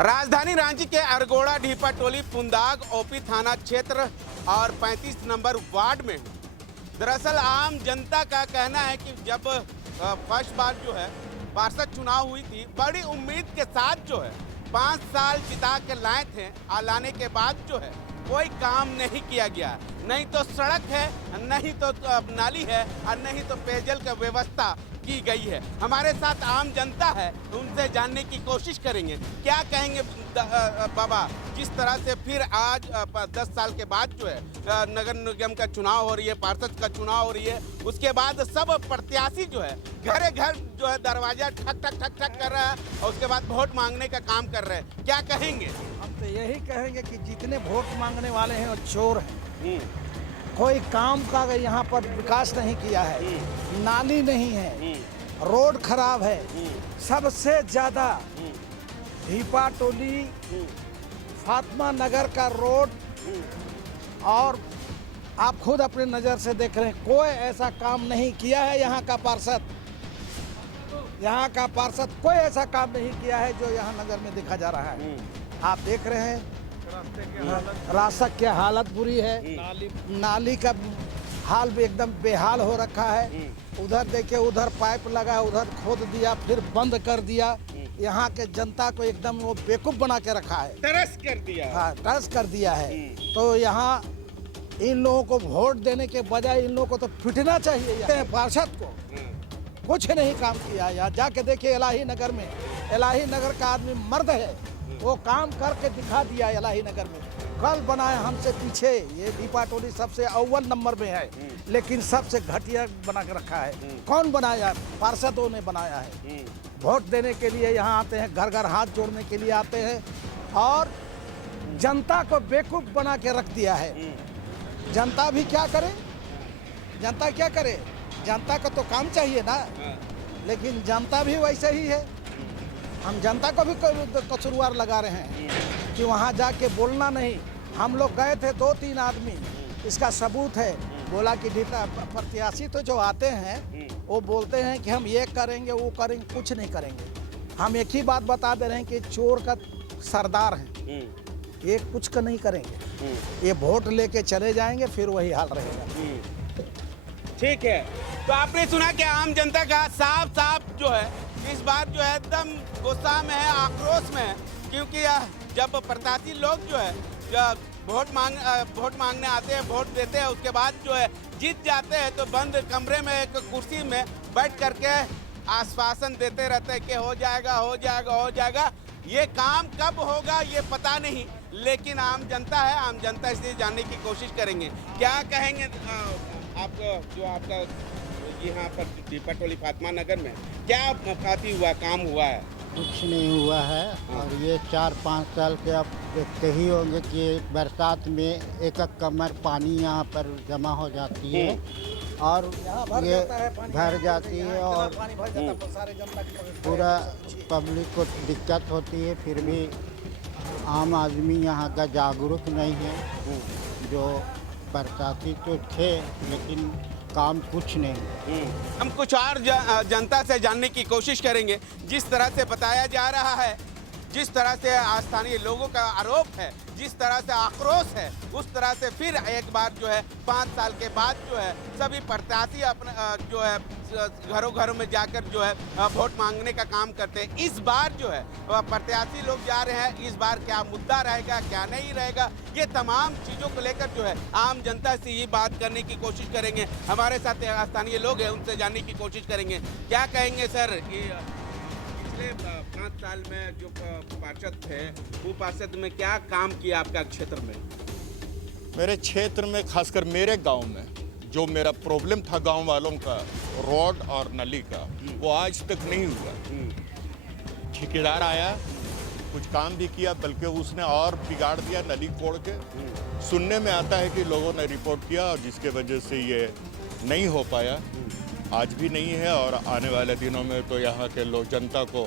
राजधानी रांची के अरगोड़ा ढीपा टोली पुंदाग ओपी थाना क्षेत्र और 35 नंबर वार्ड में हूँ। दरअसल आम जनता का कहना है कि जब फर्स्ट बार जो है पार्षद चुनाव हुई थी, बड़ी उम्मीद के साथ जो है 5 साल बिता के लाए थे और लाने के बाद जो है कोई काम नहीं किया गया। नहीं तो सड़क है, नहीं तो नाली है और नहीं तो पेयजल की व्यवस्था की गई है। हमारे साथ आम जनता है, उनसे जानने की कोशिश करेंगे क्या कहेंगे बाबा। जिस तरह से फिर आज 10 साल के बाद जो है नगर निगम का चुनाव हो रही है, पार्षद का चुनाव हो रही है, उसके बाद सब प्रत्याशी जो है घरे घर जो है दरवाजा ठक ठक ठक ठक कर रहा है और उसके बाद वोट मांगने का काम कर रहे हैं। क्या कहेंगे? हम तो यही कहेंगे कि जितने वोट मांगने वाले हैं वो चोर हैं। कोई काम का यहाँ पर विकास नहीं किया है, नाली नहीं है, रोड खराब है। सबसे ज्यादा ढीपा टोली फातिमा नगर का रोड, और आप खुद अपने नज़र से देख रहे हैं, कोई ऐसा काम नहीं किया है। यहाँ का पार्षद कोई ऐसा काम नहीं किया है जो यहाँ नगर में देखा जा रहा है। आप देख रहे हैं रास्ता की हालत बुरी है, नाली का हाल भी एकदम बेहाल हो रखा है। उधर देखिए, उधर पाइप लगा, उधर खोद दिया फिर बंद कर दिया। यहाँ के जनता को एकदम वो बेवकूफ बना के रखा है, तरस कर दिया। हाँ, तरस कर दिया है। तो यहाँ इन लोगों को वोट देने के बजाय इन लोगों को तो पिटना चाहिए। पार्षद को कुछ नहीं काम किया। यहाँ जाके देखिए इलाही नगर में, इलाही नगर का आदमी मर्द है, वो काम करके दिखा दिया। इलाही नगर में कल बनाए हमसे पीछे, ये ढीपा टोली सबसे अव्वल नंबर में है, लेकिन सबसे घटिया बना के रखा है। कौन बनाया? पार्षदों ने बनाया है। वोट देने के लिए यहाँ आते हैं, घर घर हाथ जोड़ने के लिए आते हैं और जनता को बेवकूफ बना के रख दिया है। जनता भी क्या करे? जनता क्या करे? जनता को तो काम चाहिए ना, लेकिन जनता भी वैसे ही है। हम जनता को भी कसूरवार लगा रहे हैं कि वहाँ जाके बोलना नहीं। हम लोग गए थे 2-3 आदमी, इसका सबूत है। बोला कि प्रत्याशी तो जो आते हैं वो बोलते हैं कि हम ये करेंगे वो करेंगे, कुछ नहीं करेंगे। हम एक ही बात बता दे रहे हैं कि चोर का सरदार है, ये कुछ का नहीं करेंगे। ये वोट लेके चले जाएंगे, फिर वही हाल रहेगा। ठीक है, तो आपने सुना कि आम जनता का साफ साफ जो है इस बार जो है एकदम गुस्सा में है, आक्रोश में है, क्योंकि जब प्रत्याशी लोग जो है वोट मांगने आते हैं, वोट देते हैं, उसके बाद जो है जीत जाते हैं तो बंद कमरे में एक कुर्सी में बैठ करके आश्वासन देते रहते हैं कि हो जाएगा हो जाएगा हो जाएगा। ये काम कब होगा ये पता नहीं, लेकिन आम जनता है, आम जनता इसलिए जानने की कोशिश करेंगे। क्या कहेंगे आपको, जो आपका यहाँ पर ढीपा टोली फातिमा नगर में क्या काफी हुआ, काम हुआ है? कुछ नहीं हुआ है। और ये 4-5 साल के आप देखते ही होंगे कि बरसात में एक कमर पानी यहाँ पर जमा हो जाती है और ये भर जाती है और पूरा पब्लिक को दिक्कत होती है। फिर भी आम आदमी यहाँ का जागरूक नहीं है। जो प्रत्याशी तो थे लेकिन काम कुछ नहीं। हम कुछ और जनता से जानने की कोशिश करेंगे। जिस तरह से बताया जा रहा है, जिस तरह से स्थानीय लोगों का आरोप है, जिस तरह से आक्रोश है, उस तरह से फिर एक बार जो है 5 साल के बाद जो है सभी प्रत्याशी अपने जो है घरों घरों में जाकर जो है वोट मांगने का काम करते हैं। इस बार जो है प्रत्याशी लोग जा रहे हैं, इस बार क्या मुद्दा रहेगा, क्या नहीं रहेगा, ये तमाम चीज़ों को लेकर जो है आम जनता से ये बात करने की कोशिश करेंगे। हमारे साथ स्थानीय लोग हैं, उनसे जानने की कोशिश करेंगे। क्या कहेंगे सर कि पिछले 5 साल में जो पार्षद थे, वो पार्षद में क्या काम किया आपका क्षेत्र में? मेरे क्षेत्र में, खासकर मेरे गांव में, जो मेरा प्रॉब्लम था गांव वालों का, रोड और नली का, वो आज तक नहीं हुआ। ठेकेदार आया, कुछ काम भी किया, बल्कि उसने और बिगाड़ दिया नली कोड़ के। सुनने में आता है कि लोगों ने रिपोर्ट किया और जिसके वजह से ये नहीं हो पाया, आज भी नहीं है। और आने वाले दिनों में तो यहाँ के लोग, जनता को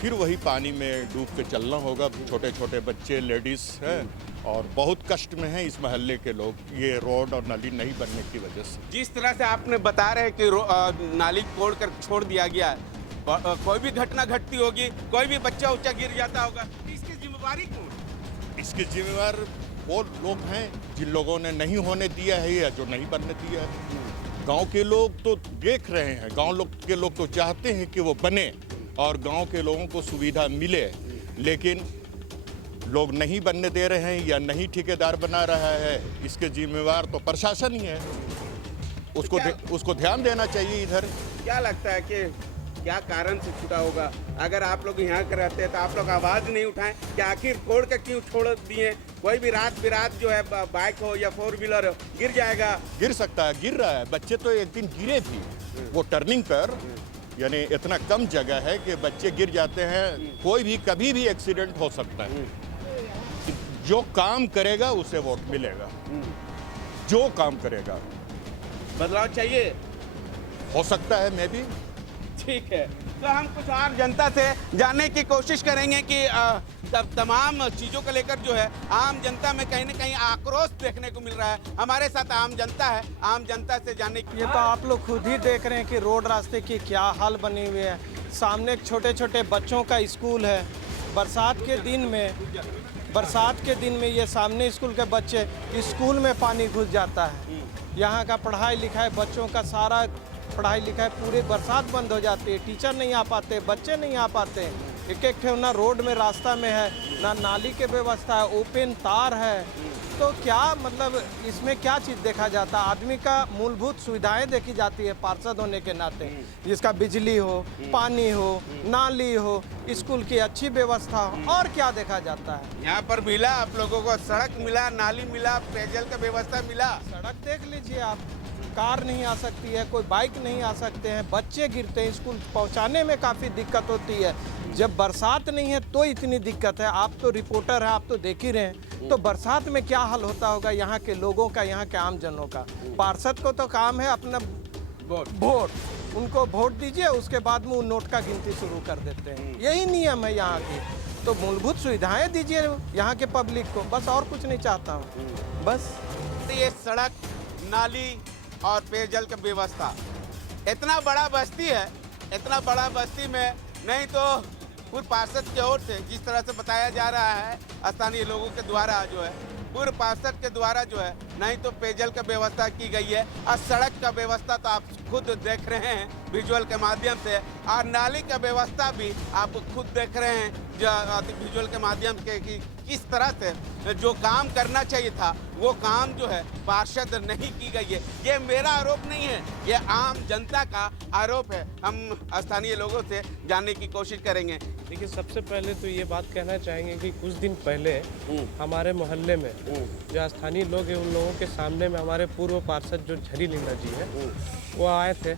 फिर वही पानी में डूब के चलना होगा। छोटे छोटे बच्चे, लेडीज़ हैं और बहुत कष्ट में हैं इस मोहल्ले के लोग, ये रोड और नाली नहीं बनने की वजह से। जिस तरह से आपने बता रहे हैं कि नाली कोड़ कर छोड़ दिया गया है, कोई भी घटना घटती होगी, कोई भी बच्चा उच्चा गिर जाता होगा, इसकी जिम्मेवारी कौन? इसके जिम्मेवार वो लोग हैं जिन लोगों ने नहीं होने दिया है या जो नहीं बनने दिया है। गांव के लोग तो देख रहे हैं, गांव के लोग तो चाहते हैं कि वो बने और गांव के लोगों को सुविधा मिले, लेकिन लोग नहीं बनने दे रहे हैं या नहीं ठेकेदार बना रहा है। इसके जिम्मेवार तो प्रशासन ही है, उसको ध्यान देना चाहिए इधर। क्या लगता है कि क्या कारण से छूटा होगा? अगर आप लोग यहाँ के रहते हैं तो आप लोग आवाज नहीं उठाएं कि आखिर तोड़ के क्यों छोड़ दिए? कोई भी रात बिरात जो है बाइक हो या 4 व्हीलर हो गिर जाएगा। गिर सकता है, गिर रहा है। बच्चे तो एक दिन गिरे भी, वो टर्निंग पर, यानी इतना कम जगह है कि बच्चे गिर जाते हैं। कोई भी कभी भी एक्सीडेंट हो सकता है। जो काम करेगा उसे वोट मिलेगा, जो काम करेगा। बदलाव चाहिए, हो सकता है मैं भी। ठीक है, तो हम कुछ और जनता से जानने की कोशिश करेंगे कि तमाम चीज़ों को लेकर जो है आम जनता में कहीं ना कहीं आक्रोश देखने को मिल रहा है। हमारे साथ आम जनता है, आम जनता से जानने की। ये तो आप लोग खुद ही देख रहे हैं कि रोड रास्ते की क्या हाल बने हुए है। सामने छोटे छोटे बच्चों का स्कूल है। बरसात के दिन में ये सामने स्कूल के बच्चे स्कूल में पानी घुस जाता है। यहाँ का पढ़ाई लिखाई, बच्चों का सारा पढ़ाई लिखाई पूरे बरसात बंद हो जाती है। टीचर नहीं आ पाते, बच्चे नहीं आ पाते। एक ठेवना रोड में रास्ता में है, ना नाली के व्यवस्था है, ओपन तार है। तो क्या मतलब इसमें क्या चीज़ देखा जाता है? आदमी का मूलभूत सुविधाएं देखी जाती है पार्षद होने के नाते, जिसका बिजली हो, पानी हो, नाली हो, स्कूल की अच्छी व्यवस्था हो, और क्या देखा जाता है? यहाँ पर मिला आप लोगों को, सड़क मिला, नाली मिला, पेयजल का व्यवस्था मिला। सड़क देख लीजिए आप, कार नहीं आ सकती है, कोई बाइक नहीं आ सकते हैं, बच्चे गिरते हैं, स्कूल पहुंचाने में काफ़ी दिक्कत होती है। जब बरसात नहीं है तो इतनी दिक्कत है। आप तो रिपोर्टर हैं, आप तो देख ही रहे हैं, तो बरसात में क्या हाल होता होगा यहाँ के लोगों का, यहाँ के आम जनों का। पार्षद को तो काम है अपना वोट, उनको वोट दीजिए, उसके बाद में वो नोट का गिनती शुरू कर देते हैं। यही नियम है यहाँ की। तो मूलभूत सुविधाएं दीजिए यहाँ के पब्लिक को, बस और कुछ नहीं चाहता हूँ। बस ये सड़क, नाली और पेयजल की व्यवस्था, इतना बड़ा बस्ती है, इतना बड़ा बस्ती में नहीं तो पूर्व पार्षद की ओर से जिस तरह से बताया जा रहा है, स्थानीय लोगों के द्वारा जो है, पूर्व पार्षद के द्वारा जो है, नहीं तो पेयजल का व्यवस्था की गई है और सड़क का व्यवस्था तो आप खुद देख रहे हैं विजुअल के माध्यम से, और नाली का व्यवस्था भी आप खुद देख रहे हैं जो विजुअल के माध्यम से कि किस तरह से जो काम करना चाहिए था वो काम जो है पार्षद नहीं की गई है। ये मेरा आरोप नहीं है, ये आम जनता का आरोप है। हम स्थानीय लोगों से जानने की कोशिश करेंगे। देखिए, सबसे पहले तो ये बात कहना चाहेंगे कि कुछ दिन पहले हमारे मोहल्ले में जो स्थानीय लोग हैं उन लोगों के सामने में हमारे पूर्व पार्षद जो झरी लीला जी है वो आए थे।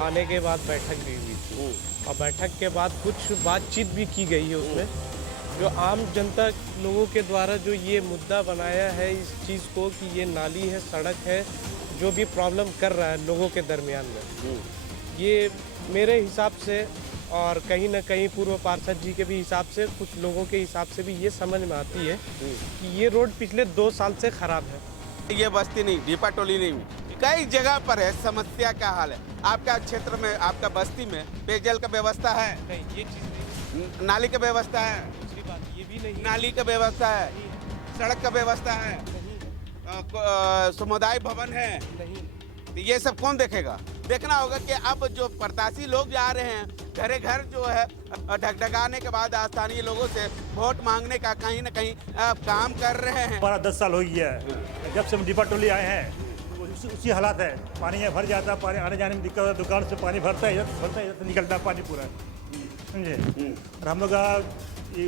आने के बाद बैठक भी हुई थी और बैठक के बाद कुछ बातचीत भी की गई है उसमें। जो आम जनता लोगों के द्वारा जो ये मुद्दा बनाया है इस चीज़ को कि ये नाली है, सड़क है, जो भी प्रॉब्लम कर रहा है लोगों के दरमियान में, ये मेरे हिसाब से और कहीं ना कहीं पूर्व पार्षद जी के भी हिसाब से, कुछ लोगों के हिसाब से भी ये समझ में आती है कि ये रोड पिछले 2 साल से खराब है। ये बस्ती नहीं, ढीपा टोली नहीं, कई जगह पर है समस्या का हाल है। आपका क्षेत्र में, आपका बस्ती में पेयजल का व्यवस्था है? नहीं, ये चीज़ नहीं। नाली का व्यवस्था है? दूसरी बात ये भी नहीं। नाली का व्यवस्था है? सड़क का व्यवस्था है? समुदाय भवन है? नहीं। ये सब कौन देखेगा? देखना होगा कि अब जो प्रत्याशी लोग जा रहे हैं घरे घर जो है ढकढकाने के बाद स्थानीय लोगों से वोट मांगने का कहीं ना कहीं काम कर रहे हैं। 12-10 साल हो गया है जब से हम ढीपा टोली आए हैं, उसी हालात है। पानी यहाँ भर जाता है, पानी आने जाने में दिक्कत होता है, दुकान से पानी भरता है, इधर से निकलता है पानी पूरा, समझे। और हम लोग का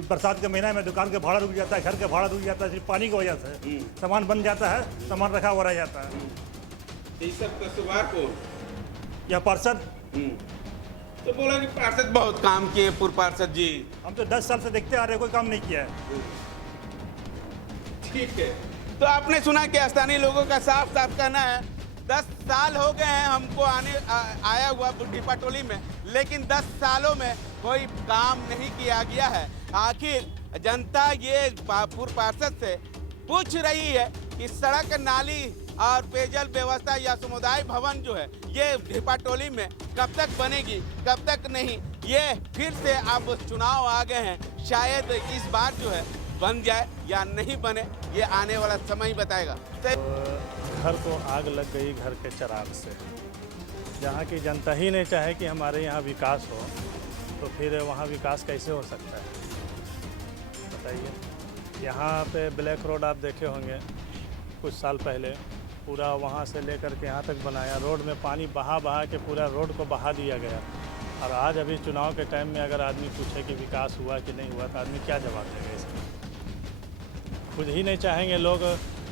बरसात के महीना में दुकान का भाड़ा रुक जाता है, घर का भाड़ा रुक जाता है, सिर्फ पानी की वजह से। सामान बन जाता है, सामान रखा हुआ रह जाता है। ये सब का सुधार कौन? या पार्षद तो बोला कि पार्षद बहुत काम किए, पूर्व पार्षद जी। हम तो 10 साल से देखते आ रहे हैं, कोई काम नहीं किया है। ठीक है, तो आपने सुना कि स्थानीय लोगों का साफ साफ कहना है 10 साल हो गए हैं हमको आया हुआ ढीपा टोली में, लेकिन 10 सालों में कोई काम नहीं किया गया है। आखिर जनता ये पूर्व पार्षद से पूछ रही है कि सड़क, नाली और पेयजल व्यवस्था या समुदाय भवन जो है ये ढीपा टोली में कब तक बनेगी, कब तक नहीं। ये फिर से अब चुनाव आ गए हैं, शायद इस बार जो है बन जाए या नहीं बने, ये आने वाला समय ही बताएगा। घर को आग लग गई घर के चिराग से। जहाँ की जनता ही नहीं चाहे कि हमारे यहाँ विकास हो, तो फिर वहाँ विकास कैसे हो सकता है बताइए। यहाँ पे ब्लैक रोड आप देखे होंगे कुछ साल पहले, पूरा वहाँ से लेकर के यहाँ तक बनाया, रोड में पानी बहा के पूरा रोड को बहा दिया गया। और आज अभी चुनाव के टाइम में अगर आदमी पूछे कि विकास हुआ कि नहीं हुआ, तो आदमी क्या जवाब देगा इसमें। खुद ही नहीं चाहेंगे लोग।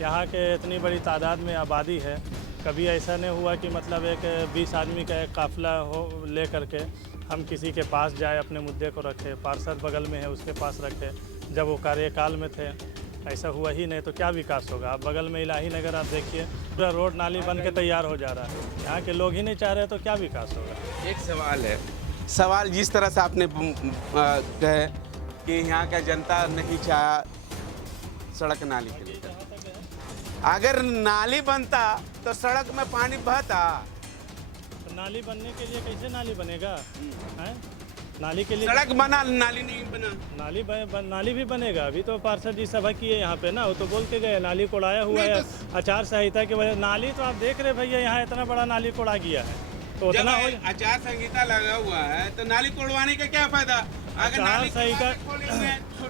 यहाँ के इतनी बड़ी तादाद में आबादी है, कभी ऐसा नहीं हुआ कि मतलब एक 20 आदमी का एक काफ़िला हो ले करके हम किसी के पास जाए, अपने मुद्दे को रखे, पार्षद बगल में है उसके पास रखे। जब वो कार्यकाल में थे ऐसा हुआ ही नहीं, तो क्या विकास होगा। आप बगल में इलाही नगर आप देखिए, पूरा रोड नाली बन के तैयार हो जा रहा है। यहाँ के लोग ही नहीं चाह रहे, तो क्या विकास होगा। एक सवाल है, सवाल जिस तरह से आपने कहे कि यहाँ का जनता नहीं चाहा सड़क नाली के लिए, अगर नाली बनता तो सड़क में पानी बहता। तो नाली बनने के लिए कैसे नाली बनेगा हैं? नाली के लिए सड़क बना, नाली नहीं बना। नाली भी बनेगा। अभी तो पार्षद जी सभा किए यहाँ पे ना, वो तो बोल के गए नाली कोड़ाया हुआ है आचार संहिता की वजह। नाली तो आप देख रहे भैया, यहाँ इतना बड़ा नाली कोड़ा गया है, तो जब उतना आचार संहिता लगा हुआ है तो नाली कोड़वाने का क्या फायदा। अगर नाली संहिता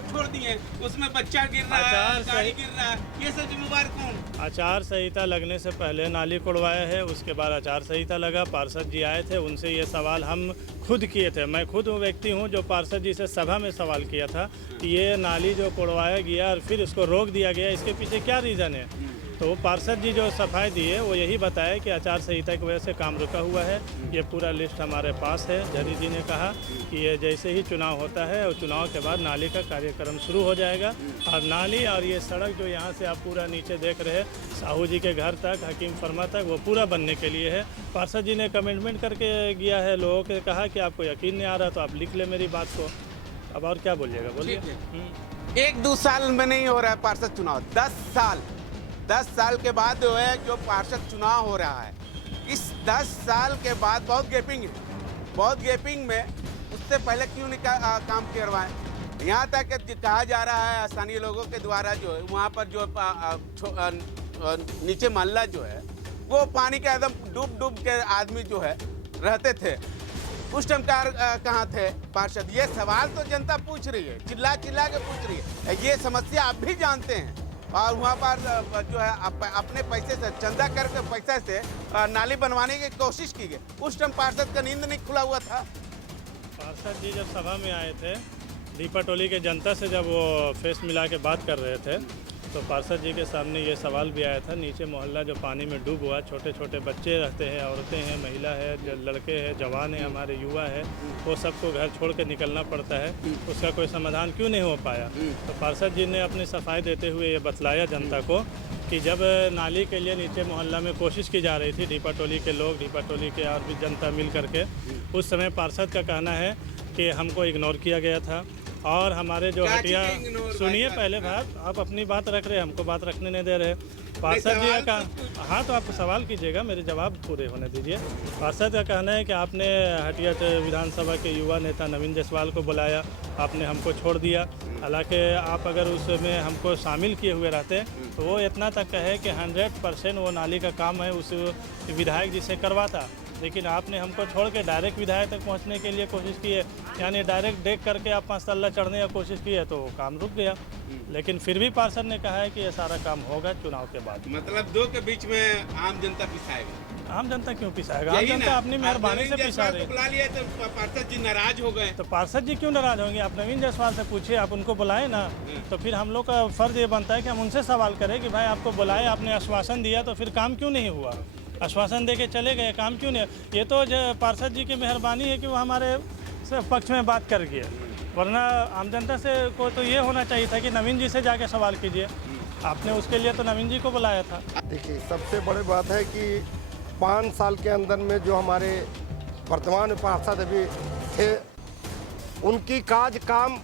छोड़ दिए, उसमें बच्चा गिर रहा है, गाड़ी गिर रहा है, ये सब जिम्मेवार कौन। आचार संहिता लगने से पहले नाली कोड़वाया है, उसके बाद आचार संहिता लगा, पार्षद जी आए थे, उनसे ये सवाल हम खुद किए थे। मैं खुद वो व्यक्ति हूँ जो पार्षद जी से सभा में सवाल किया था कि ये नाली जो कोड़वाया गया और फिर इसको रोक दिया गया, इसके पीछे क्या रीज़न है। तो पार्षद जी जो सफाई दिए वो यही बताया कि आचार संहिता की वजह से काम रुका हुआ है। ये पूरा लिस्ट हमारे पास है। झरी जी ने कहा कि ये जैसे ही चुनाव होता है और चुनाव के बाद नाली का कार्यक्रम शुरू हो जाएगा। और नाली और ये सड़क जो यहाँ से आप पूरा नीचे देख रहे हैं साहू जी के घर तक, हकीम फरमा तक, वो पूरा बनने के लिए है। पार्षद जी ने कमिटमेंट करके गया है, लोगों के कहा कि आपको यकीन नहीं आ रहा तो आप लिख ले मेरी बात को। अब और क्या बोलिएगा, बोलिए। 1-2 साल में नहीं हो रहा है पार्षद चुनाव, 10 साल के बाद जो है जो पार्षद चुनाव हो रहा है। इस 10 साल के बाद बहुत गैपिंग में उससे पहले क्यों नहीं काम करवाएं। यहाँ तक कहा जा रहा है स्थानीय लोगों के द्वारा जो है वहाँ पर जो नीचे मोहल्ला जो है वो पानी के एकदम डूब के आदमी जो है रहते थे। उस टाइम कहाँ थे पार्षद। ये सवाल तो जनता पूछ रही है, चिल्ला के पूछ रही है। ये समस्या आप भी जानते हैं। और वहाँ पर जो है अपने पैसे से चंदा करके पैसे से नाली बनवाने की कोशिश की गई। उस टाइम पार्षद का नींद नहीं खुला हुआ था। पार्षद जी जब सभा में आए थे, दीपा टोली के जनता से जब वो फेस मिला के बात कर रहे थे, तो पार्षद जी के सामने ये सवाल भी आया था। नीचे मोहल्ला जो पानी में डूब हुआ, छोटे छोटे बच्चे रहते हैं, औरतें हैं, महिला है, लड़के हैं, जवान हैं, हमारे युवा है, वो सबको घर छोड़ के निकलना पड़ता है। उसका कोई समाधान क्यों नहीं हो पाया। तो पार्षद जी ने अपनी सफाई देते हुए ये बतलाया जनता को कि जब नाली के लिए नीचे मोहल्ला में कोशिश की जा रही थी, दीपा टोली के लोग, दीपा टोली के और भी जनता मिल करके, उस समय पार्षद का कहना है कि हमको इग्नोर किया गया था। और हमारे जो हटिया, सुनिए पहले बात, आप अपनी बात रख रहे हैं, हमको बात रखने नहीं दे रहे। पार्षद जी का हाँ, तो आप सवाल कीजिएगा, मेरे जवाब पूरे होने दीजिए। पार्षद का कहना है कि आपने हटिया विधानसभा के युवा नेता नवीन जायसवाल को बुलाया, आपने हमको छोड़ दिया। हालांकि आप अगर उसमें हमको शामिल किए हुए रहते तो वो इतना तक कहे कि 100% वो नाली का काम है उस विधायक जी से करवाता। लेकिन आपने हमको छोड़ के डायरेक्ट विधायक तक पहुंचने के लिए कोशिश की है, यानी डायरेक्ट देख करके आप 5 तल्ला चढ़ने की कोशिश की है, तो काम रुक गया। लेकिन फिर भी पार्षद ने कहा है कि ये सारा काम होगा चुनाव के बाद। मतलब दो के बीच में आम जनता पिसाएगा। आम जनता क्यों पिसाएगा? आम जनता अपनी मेहरबानी से पिसा रही है। बुला लिया तो पार्षद जी नाराज हो गए। तो पार्षद जी क्यों नाराज होंगे? आप नवीन जायसवाल से पूछिए, आप उनको बुलाए ना। तो फिर हम लोग का फर्ज ये बनता है कि हम उनसे सवाल करें कि भाई आपको बुलाए, आपने आश्वासन दिया, तो फिर काम क्यों नहीं हुआ? आश्वासन दे के चले गए, काम क्यों नहीं? ये तो पार्षद जी की मेहरबानी है कि वो हमारे पक्ष में बात कर गए, वरना आम जनता से को तो ये होना चाहिए था कि नवीन जी से जाके सवाल कीजिए। आपने उसके लिए तो नवीन जी को बुलाया था। देखिए, सबसे बड़ी बात है कि 5 साल के अंदर में जो हमारे वर्तमान पार्षद अभी थे, उनकी काम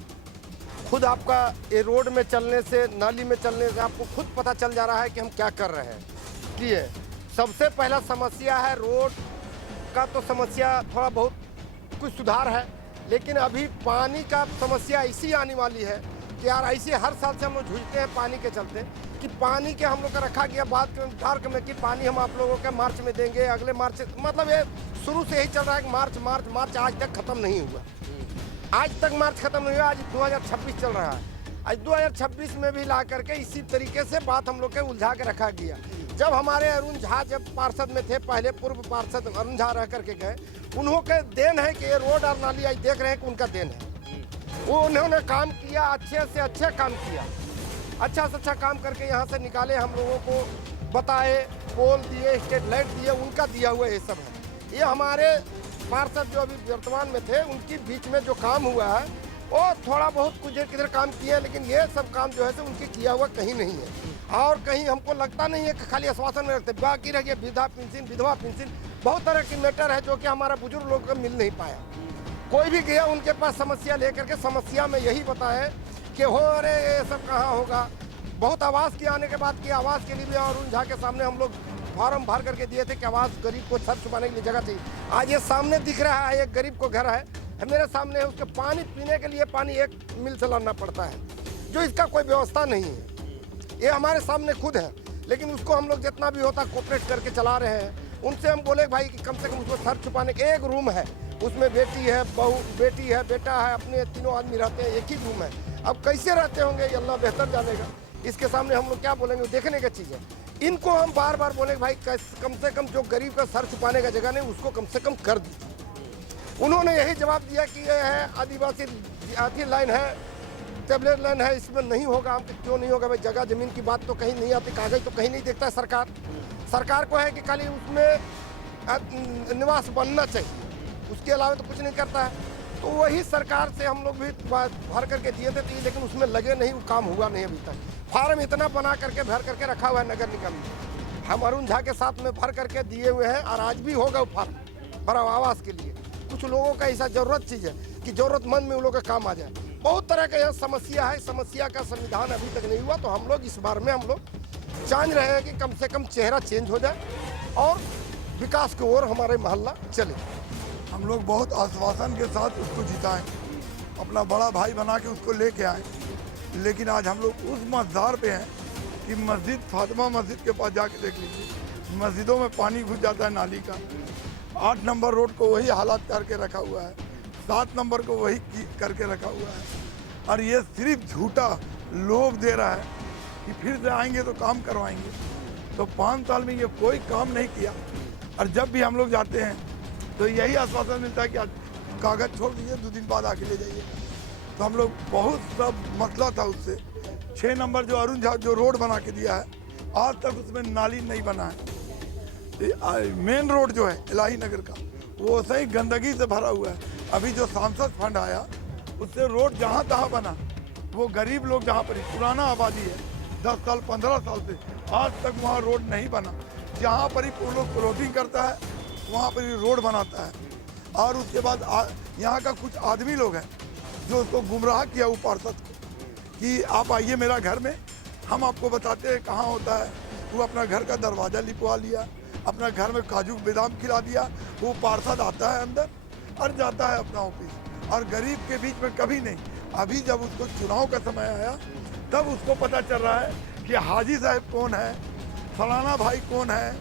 खुद आपका ये रोड में चलने से, नाली में चलने से आपको खुद पता चल जा रहा है कि हम क्या कर रहे हैं। इसलिए सबसे पहला समस्या है रोड का, तो समस्या थोड़ा बहुत कुछ सुधार है, लेकिन अभी पानी का समस्या ऐसी आने वाली है कि यार ऐसे हर साल से हम लोग जूझते हैं पानी के चलते कि पानी के हम लोग का रखा गया बात डार्क में कि पानी हम आप लोगों के मार्च में देंगे, अगले मार्च, मतलब ये शुरू से ही चल रहा है कि मार्च मार्च मार्च, आज तक खत्म नहीं हुआ। आज तक मार्च खत्म नहीं हुआ, आज 2026 चल रहा है। आज 2026 में भी ला करके इसी तरीके से बात हम लोग के उलझा के रखा गया। जब हमारे अरुण झा जब पार्षद में थे, पहले पूर्व पार्षद अरुण झा रह करके गए, उन्होंने देन है कि ये रोड और नाली आज देख रहे हैं कि उनका देन है। वो उन्होंने काम किया, अच्छे से अच्छा काम किया, अच्छा से अच्छा काम करके यहाँ से निकाले, हम लोगों को बताए, पोल दिए, स्ट्रीट लाइट दिए, उनका दिया हुआ ये सब है। ये हमारे पार्षद जो अभी वर्तमान में थे उनके बीच में जो काम हुआ है वो थोड़ा बहुत कुछ किधर काम किए, लेकिन ये सब काम जो है तो उनके किया हुआ कहीं नहीं है। और कहीं हमको लगता नहीं है कि खाली आश्वासन में रखते, बाकी रह गया वृद्धा पेंशन, विधवा पेंशन, बहुत तरह की मैटर है जो कि हमारा बुजुर्ग लोग को मिल नहीं पाया। कोई भी गया उनके पास समस्या लेकर के, समस्या में यही बताए कि हो अरे ये सब कहाँ होगा। बहुत आवास के आने के बाद की आवास के लिए भी अरुण झा के सामने हम लोग फॉर्म भर करके दिए थे कि आवास गरीब को छत छुपाने के लिए जगह चाहिए। आज ये सामने दिख रहा है, एक गरीब को घर है मेरे सामने है, उसके पानी पीने के लिए पानी एक मिल से लाना पड़ता है, जो इसका कोई व्यवस्था नहीं है। ये हमारे सामने खुद है, लेकिन उसको हम लोग जितना भी होता कोऑपरेट करके चला रहे हैं। उनसे हम बोले भाई कि कम से कम उसको छत छुपाने के एक रूम है, उसमें बेटी है, बहू, बेटी है, बेटा है, अपने तीनों आदमी रहते हैं, एक ही रूम है। अब कैसे रहते होंगे ये अल्लाह बेहतर जानेगा। इसके सामने हम लोग क्या बोलेंगे, देखने की चीज़ है। इनको हम बार बार बोले भाई कम से कम जो गरीब का सर छुपाने का जगह नहीं उसको कम से कम कर दीजिए। उन्होंने यही जवाब दिया कि ये है आदिवासी लाइन है, टेबलेट लाइन है, इसमें नहीं होगा। हम क्यों नहीं होगा भाई, जगह जमीन की बात तो कहीं नहीं आती, कागज तो कहीं नहीं देखता है सरकार। सरकार को है कि खाली उसमें निवास बनना चाहिए, उसके अलावा तो कुछ नहीं करता है। तो वही सरकार से हम लोग भी भर करके दिए थे, लेकिन उसमें लगे नहीं, वो काम हुआ नहीं अभी तक। फार्म इतना बना करके भर करके रखा हुआ है नगर निगम में, हम अरुण झा के साथ में भर करके दिए हुए हैं, और आज भी होगा वो फार्म भरा आवास के लिए। कुछ लोगों का ऐसा जरूरत चीज़ है कि जरूरतमंद में उन लोगों का काम आ जाए। बहुत तरह का यह समस्या है, समस्या का समाधान अभी तक नहीं हुआ। तो हम लोग इस बार में हम लोग चाह रहे हैं कि कम से कम चेहरा चेंज हो जाए और विकास की ओर हमारे मोहल्ला चले। हम लोग बहुत आश्वासन के साथ उसको जिताएं, अपना बड़ा भाई बना के उसको लेके आए, लेकिन आज हम लोग उस मज़दार पे हैं कि मस्जिद फातिमा मस्जिद के पास जाके देख लीजिए, मस्जिदों में पानी घुस जाता है नाली का। 8 नंबर रोड को वही हालात करके रखा हुआ है, 7 नंबर को वही करके रखा हुआ है। और ये सिर्फ झूठा लोभ दे रहा है कि फिर से आएंगे तो काम करवाएंगे। तो 5 साल में ये कोई काम नहीं किया, और जब भी हम लोग जाते हैं तो यही आश्वासन मिलता है कि आज कागज़ छोड़ दीजिए, 2 दिन बाद आके ले जाइए। तो हम लोग बहुत सब मसला था उससे। 6 नंबर जो अरुण झा जो रोड बना के दिया है, आज तक उसमें नाली नहीं बना है। मेन रोड जो है इलाही नगर का, वो सही गंदगी से भरा हुआ है। अभी जो सांसद फंड आया उससे रोड जहाँ तहाँ बना, वो गरीब लोग जहाँ पर पुराना आबादी है 10 साल 15 साल से, आज तक वहाँ रोड नहीं बना। जहाँ पर ही लोग प्लॉटिंग करता है वहाँ पर ही रोड बनाता है। और उसके बाद यहाँ का कुछ आदमी लोग हैं जो उसको गुमराह किया वो पार्षद को कि आप आइए मेरा घर में, हम आपको बताते हैं कहाँ होता है। वो अपना घर का दरवाज़ा लिपवा लिया, अपना घर में काजू बादाम खिला दिया। वो पार्षद आता है अंदर और जाता है अपना ऑफिस, और गरीब के बीच में कभी नहीं। अभी जब उसको चुनाव का समय आया तब उसको पता चल रहा है कि हाजी साहब कौन है, फलाना भाई कौन है,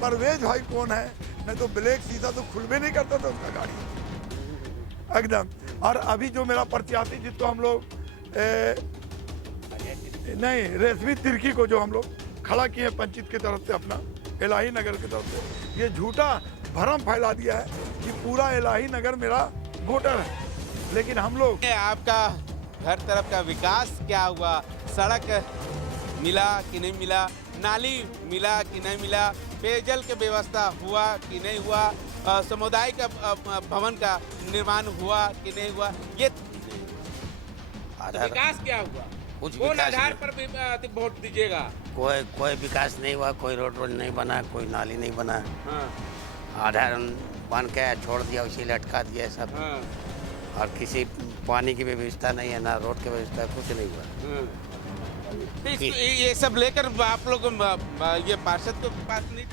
परवेज भाई कौन है। नहीं तो ब्लैक शीशा तो खुलबे नहीं करता था उसका गाड़ी एकदम। और अभी जो मेरा प्रत्याशी जिसको हम लोग नहीं रेशमी तिर्की को जो हम लोग खड़ा किए पंचायत की तरफ से, अपना इलाही नगर की तरफ से, ये झूठा भरम फैला दिया है कि पूरा इलाही नगर मेरा वोटर है। लेकिन हम लोग आपका हर तरफ का विकास क्या हुआ, सड़क मिला कि नहीं मिला, नाली मिला कि नहीं मिला, पेयजल की व्यवस्था हुआ कि नहीं हुआ, सामुदायिक भवन का निर्माण हुआ कि नहीं हुआ, ये विकास क्या हुआ, कौन आधार पर वोट दीजिएगा? कोई विकास नहीं हुआ, कोई रोड नहीं बना, कोई नाली नहीं बना। आधार बन के छोड़ दिया, उसी लटका दिया सब। और किसी पानी की व्यवस्था नहीं है, ना रोड की व्यवस्था, कुछ नहीं हुआ। तो ये सब लेकर आप लोग ये पार्षद के पास नहीं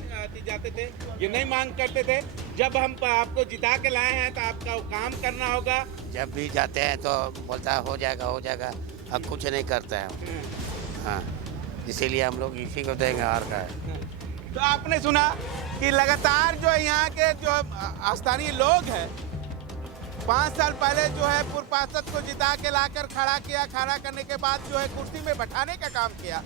जाते थे, ये नहीं मांग करते थे? जब हम आपको जिता के लाए हैं तो आपका काम करना होगा। जब भी जाते हैं तो बोलता है हो जाएगा हो जाएगा, अब कुछ नहीं करता है। हाँ, इसीलिए हम लोग इसी को देंगे, हार का है। तो आपने सुना कि लगातार जो यहाँ के जो स्थानीय लोग हैं, 5 साल पहले जो है पूर्व पार्षद को जिता के लाकर खड़ा किया, खड़ा करने के बाद जो है कुर्सी में बैठाने का काम किया।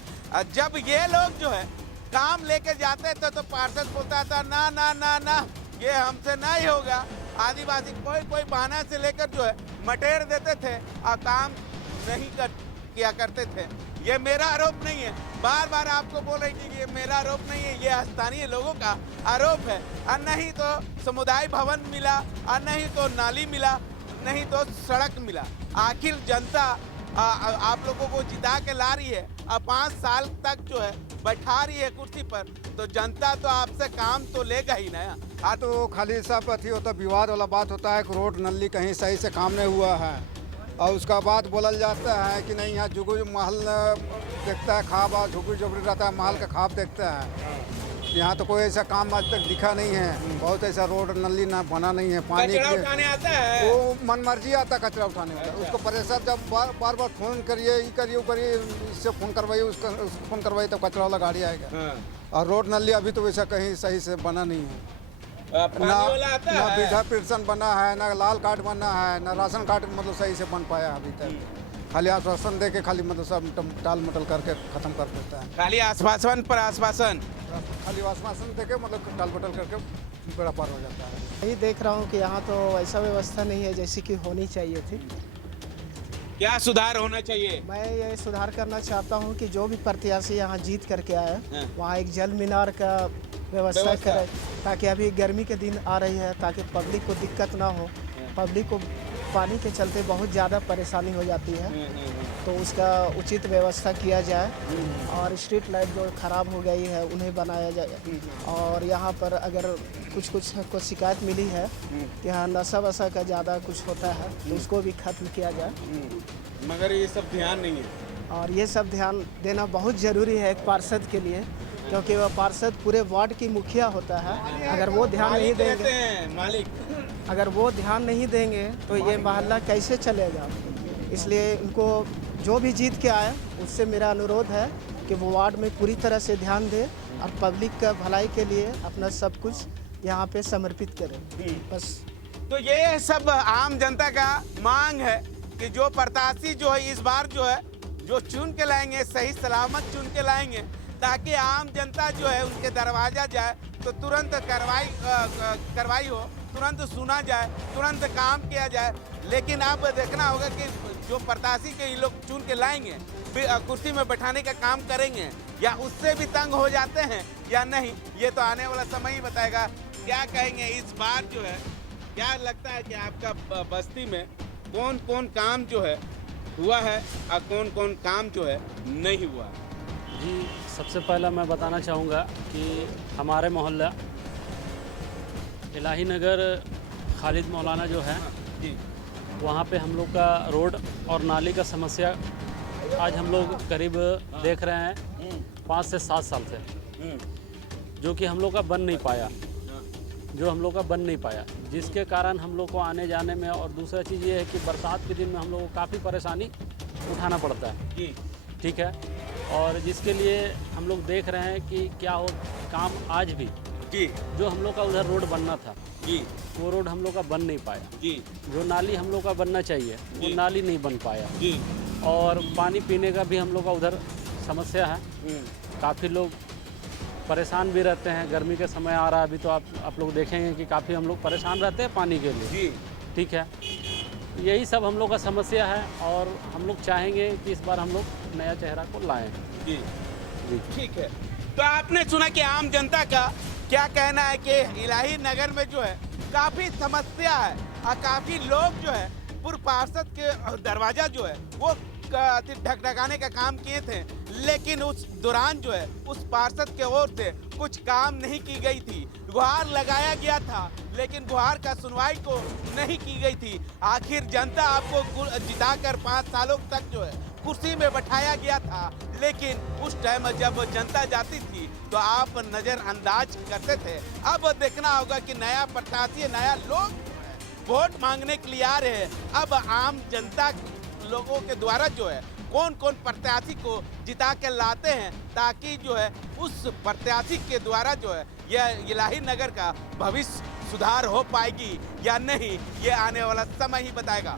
जब ये लोग जो है काम लेके जाते थे तो पार्षद बोलता था ना ना ना ना, ये हमसे नहीं होगा। आदिवासी कोई बहाना से लेकर जो है मटेर देते थे और काम नहीं किया करते थे। ये मेरा आरोप नहीं है, बार बार आपको बोल रही थी कि ये मेरा आरोप नहीं है, ये स्थानीय लोगों का आरोप है। और नहीं तो समुदाय भवन मिला, और नहीं तो नाली मिला, नहीं तो सड़क मिला। आखिर जनता आप लोगों को जिता के ला रही है और 5 साल तक जो है बैठा रही है कुर्सी पर, तो जनता तो आपसे काम तो लेगा ही ना। तो खाली सब अथी होता, विवाद वाला बात होता है कि रोड नली कहीं सही से काम नहीं हुआ है, और उसका बाद बोलल जाता है कि नहीं यहाँ जुगु महल देखता है, खाब और झुगड़ी झुगड़ी रहता है, महल का खाब देखता है। यहाँ तो कोई ऐसा काम आज तक दिखा नहीं है, बहुत ऐसा रोड नली ना बना नहीं है। पानी कचरा उठाने आता है, वो मनमर्जी आता कचरा उठाने वाला। उसको परेशान जब बार बार फोन करिए, ये करिए वो करिए, इससे फोन करवाइए उसको फोन करवाइए, तब कचरा वाला गाड़ी आएगा। और रोड नली अभी तो वैसा कहीं सही से बना नहीं है। ना वृद्धा पेंशन बना है, ना लाल कार्ड बना है, ना राशन कार्ड मतलब सही से बन पाया अभी तक। खाली आश्वासन दे के खाली मतलब सब टाल मटल करके खत्म कर देता है। खाली आश्वासन पर आश्वासन, खाली आश्वासन दे के मतलब टाल मटल करके बेड़ा पार हो जाता है। यही देख रहा हूँ कि यहाँ तो ऐसा व्यवस्था नहीं है जैसी कि होनी चाहिए थी। क्या सुधार होना चाहिए? मैं ये सुधार करना चाहता हूँ कि जो भी प्रत्याशी यहाँ जीत करके आए, वहाँ एक जल मीनार का व्यवस्था करें, ताकि अभी गर्मी के दिन आ रही है, ताकि पब्लिक को दिक्कत ना हो। पब्लिक को पानी के चलते बहुत ज़्यादा परेशानी हो जाती है, तो उसका उचित व्यवस्था किया जाए। और स्ट्रीट लाइट जो ख़राब हो गई है उन्हें बनाया जाए। और यहाँ पर अगर कुछ शिकायत मिली है कि यहाँ नशा वशा का ज़्यादा कुछ होता है, तो उसको भी खत्म किया जाए। मगर ये सब ध्यान नहीं है, और ये सब ध्यान देना बहुत ज़रूरी है एक पार्षद के लिए, क्योंकि वह पार्षद पूरे वार्ड की मुखिया होता है। अगर वो ध्यान नहीं देंगे, मालिक अगर वो ध्यान नहीं देंगे तो ये मोहल्ला कैसे चलेगा। इसलिए उनको जो भी जीत के आए उससे मेरा अनुरोध है कि वो वार्ड में पूरी तरह से ध्यान दे और पब्लिक का भलाई के लिए अपना सब कुछ यहाँ पे समर्पित करें। बस तो ये सब आम जनता का मांग है कि जो प्रत्याशी जो है इस बार जो है जो चुन के लाएंगे, सही सलामत चुन के लाएंगे, ताकि आम जनता जो है उनके दरवाजा जाए तो तुरंत कार्रवाई हो, तुरंत सुना जाए, तुरंत काम किया जाए। लेकिन अब देखना होगा कि जो प्रत्याशी के ये लोग चुन के लाएंगे, कुर्सी में बैठाने का काम करेंगे या उससे भी तंग हो जाते हैं या नहीं, ये तो आने वाला समय ही बताएगा। क्या कहेंगे इस बार जो है, क्या लगता है कि आपका बस्ती में कौन कौन काम जो है हुआ है और कौन कौन काम जो है नहीं हुआ? जी, सबसे पहला मैं बताना चाहूँगा कि हमारे मोहल्ला इलाही नगर खालिद मौलाना जो है, वहाँ पे हम लोग का रोड और नाली का समस्या आज हम लोग करीब देख रहे हैं 5 से 7 साल से, जो कि हम लोग का बन नहीं पाया, जिसके कारण हम लोग को आने जाने में, और दूसरा चीज़ ये है कि बरसात के दिन में हम लोग को काफ़ी परेशानी उठाना पड़ता है। ठीक है, और जिसके लिए हम लोग देख रहे हैं कि क्या हो काम आज भी जो हम लोग का उधर रोड बनना था वो रोड हम लोग का बन नहीं पाया। जो नाली हम लोग का बनना चाहिए वो नाली नहीं बन पाया। और पानी पीने का भी हम लोग का उधर समस्या है, काफ़ी लोग परेशान भी रहते हैं। गर्मी के समय आ रहा है अभी, तो आप लोग देखेंगे कि काफ़ी हम लोग परेशान रहते हैं पानी के लिए। ठीक है, यही सब हम लोग का समस्या है, और हम लोग चाहेंगे कि इस बार हम लोग नया चेहरा को लाएं। जी ठीक है। तो आपने सुना कि आम जनता का क्या कहना है कि इलाही नगर में जो है काफ़ी समस्या है और काफ़ी लोग जो है पूर्व पार्षद के दरवाजा जो है वो ढकढकाने का काम किए थे, लेकिन उस दौरान जो है उस पार्षद के ओर से कुछ काम नहीं की गई थी। गुहार लगाया गया था लेकिन गुहार का सुनवाई को नहीं की गई थी। आखिर जनता आपको जिताकर 5 सालों तक जो है कुर्सी में बैठाया गया था, लेकिन उस टाइम जब जनता जाती थी तो आप नजरअंदाज करते थे। अब देखना होगा कि नया प्रत्याशी, नया लोग वोट मांगने के लिए आ रहे हैं। अब आम जनता लोगों के द्वारा जो है कौन कौन प्रत्याशी को जिता के लाते हैं, ताकि जो है उस प्रत्याशी के द्वारा जो है यह इलाही नगर का भविष्य सुधार हो पाएगी या नहीं, ये आने वाला समय ही बताएगा।